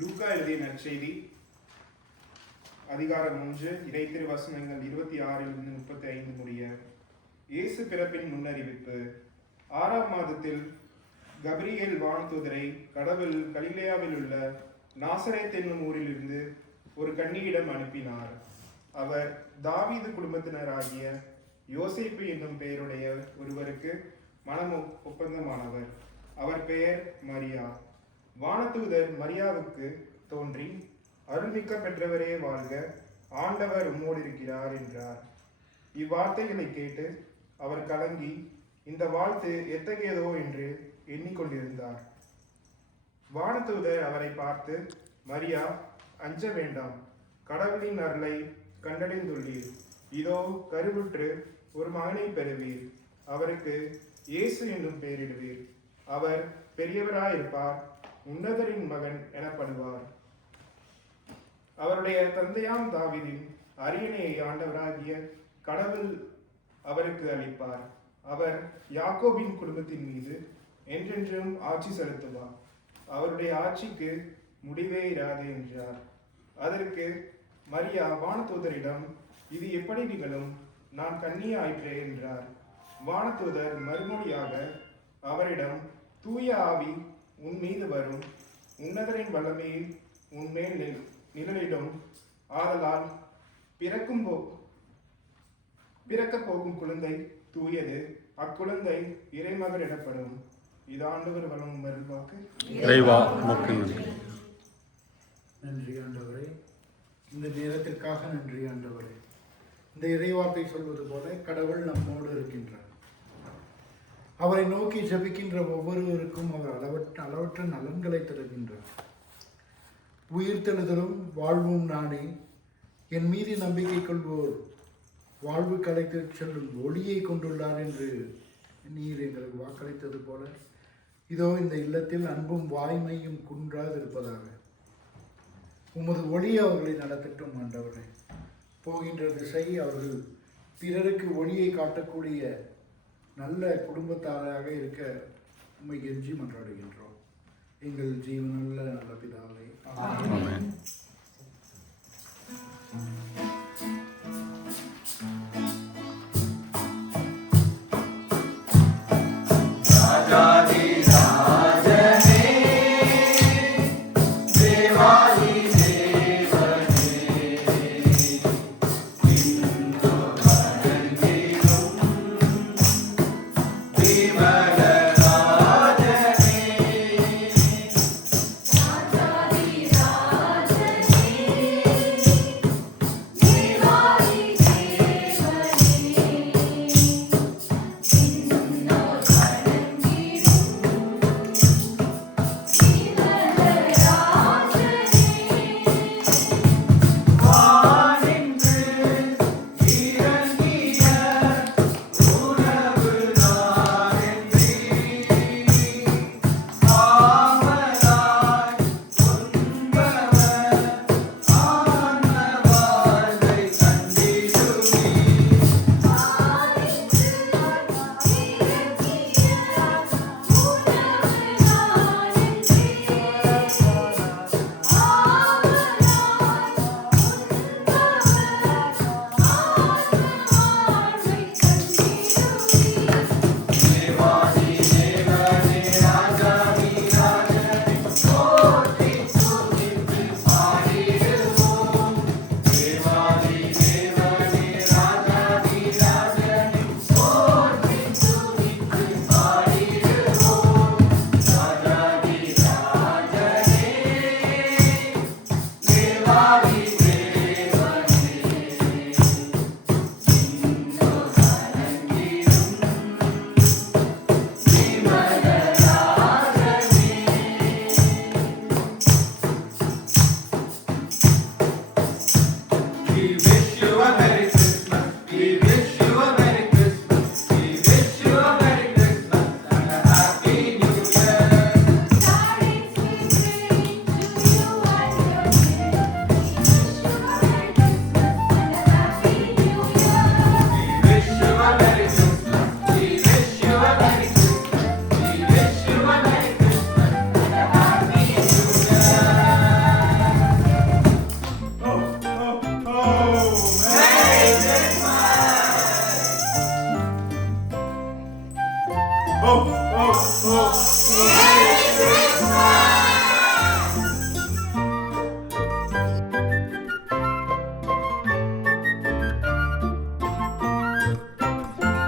லூக்கா எழுதிய நற்செய்தி அதிகாரம் 3 இறைத்திரு வசனங்கள் 26 35 முடிய. இயேசு பிறப்பின் முன்னறிவிப்பு. 6ஆம் மாதத்தில் கபிரியேல் வானதூதரை கடவுள் கலிலேயாவில் உள்ள நாசரேத் என்னும் ஊரிலிருந்து ஒரு கன்னியிடம் அனுப்பினார். அவர் தாவீது குடும்பத்தினராகிய யோசேப்பு என்னும் பெயருடைய ஒருவருக்கு மனம் ஒப்பந்தமானவர். அவர் பெயர் மரியா. வானதூதர் மரியாவுக்கு தோன்றி, அருள்மிக்க பெற்றவரே வாழ்க, ஆண்டவர் உம்மோடு இருக்கிறார் என்றார். இவ்வார்த்தைகளை கேட்டு அவர் கலங்கி இந்த வாழ்த்து எத்தகையதோ என்று எண்ணிக்கொண்டிருந்தார். வானதூதர் அவரை பார்த்து, மரியா, அஞ்ச வேண்டாம், கடவுளின் அருளை கண்டடைந்துள்ளீர். இதோ கருவுற்று ஒரு மகனை பெறுவீர். அவருக்கு இயேசு என்னும் பெயரிடுவீர். அவர் பெரியவராயிருப்பார், உன்னதரின் மகன் எனப்படுவார். அவருடைய தந்தையாம் தாவீதின் அரியணையை ஆண்டவராகிய கடவுள் அவருக்கு அளிப்பார். அவர் யாக்கோபின் குடும்பத்தின் மீது என்றென்றும் ஆட்சி செலுத்துவார். அவருடைய ஆட்சிக்கு முடிவே இராது என்றார். அதற்கு மரியா வானதூதரிடம், இது எப்படி நிகழும்? நான் கன்னியாயிற்றே என்றார். வானதூதர் மறுமொழியாக அவரிடம், தூய ஆவி உன் மீது வரும், உன்னதரின் வல்லமையில் உன்மேல் நிழலிடும். ஆதலால் பிறக்கப் போகும் குழந்தை தூயது, அக்குழந்தை இறைமகன் எனப்படும். இது ஆண்டவர் வழங்கும் அருள்வாக்கு. நன்றி ஆண்டவரே, இந்த நேரத்திற்காக நன்றி ஆண்டவரே. இந்த இறைவாக்கை சொல்வது போல கடவுள் நம்மோடு இருக்கின்றார். அவரை நோக்கி ஜெபிக்கின்ற ஒவ்வொருவருக்கும் அவர் அளவற்ற நலன்களை தருகின்றார். உயிர்த்தெழுதலும் வாழ்வும் நானே, என் மீது நம்பிக்கை கொள்வோர் வாழ்வு கலைத்து செல்லும் ஒளியை கொண்டுள்ளார் என்று நீர் எங்களுக்கு வாக்களித்தது போல, இதோ இந்த இல்லத்தில் அன்பும் வாய்மையும் குன்றாதிருப்பதாக உமது ஒளி அவர்களை நடத்தட்டும் ஆண்டவரே. போகின்ற திசை அவர்கள் பிறருக்கு ஒளியை காட்டக்கூடிய நல்ல குடும்பத்தாராக இருக்க உம்மை கெஞ்சி மன்றாடுகின்றோம். எங்கள் ஜீவனுள்ள நல்ல பிதாவே, ஆமென். இயேசுவே